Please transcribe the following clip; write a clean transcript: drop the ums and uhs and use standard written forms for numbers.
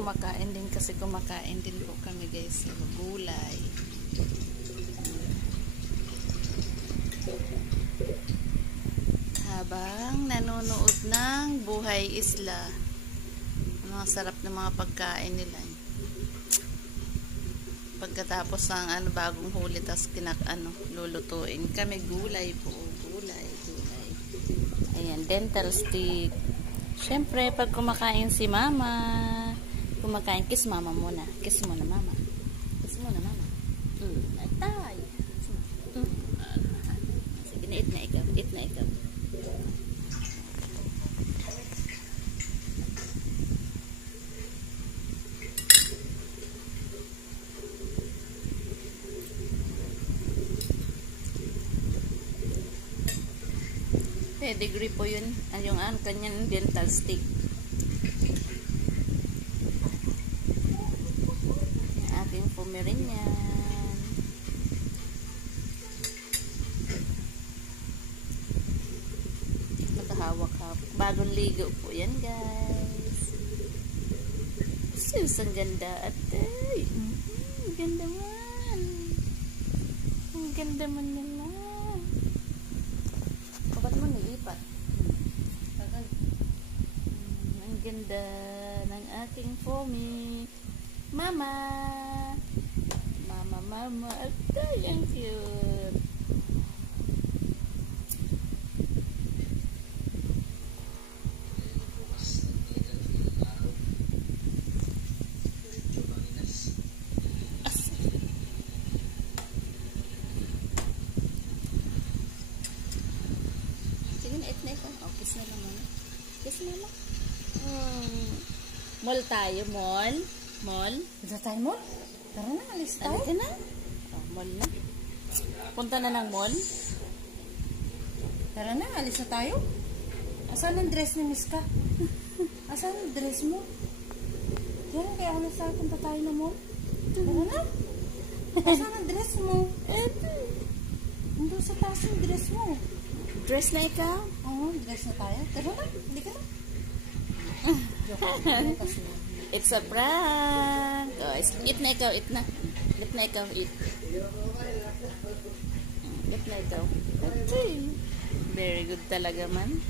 kumakain din kasi kumakain din po kami guys ng gulay. Habang nanonood ng Buhay Isla. Mga sarap na mga pagkain nila. Pagkatapos ng bagong huli, tas lulutuin kami gulay po. Gulay. Ayan, dental stick. Siyempre, pag kumakain si mama, kiss mama muna. Kiss muna mama. Kiss muna mama. Atay. Sige na, eat na ikaw. Pedigree po yun. Yung kanyang dental stick. Yung ating Pomeranian. Nakahawak-hawak. Bagong ligo po yan, guys. Sus, ang ganda. Atay. Ang ganda man. Ang ganda man nila. Ba't mo nilipat? Ang ganda ng aking Pomi. Mama! Atay, ang cute. Kiss na naman. Kiss na naman. Mall tayo, mall. Punta tayo, mall? Tara na, alis tayo. Alika na. Mall na. Punta na ng mall. Tara na, alis na tayo. Asan ang dress ni Miss ka? Asan ang dress mo? Diyan, kaya alis tayo. Punta tayo na mall. Tara na. Asan ang dress mo? Eto. Nandun sa taas yung dress mo. Dress na ikaw? Oo, dress na tayo. Tara na, hindi ka na. It's a prank. Eat na ikaw, eat na. Eat na ikaw, eat. Eat na ikaw. Okay. Very good talaga man.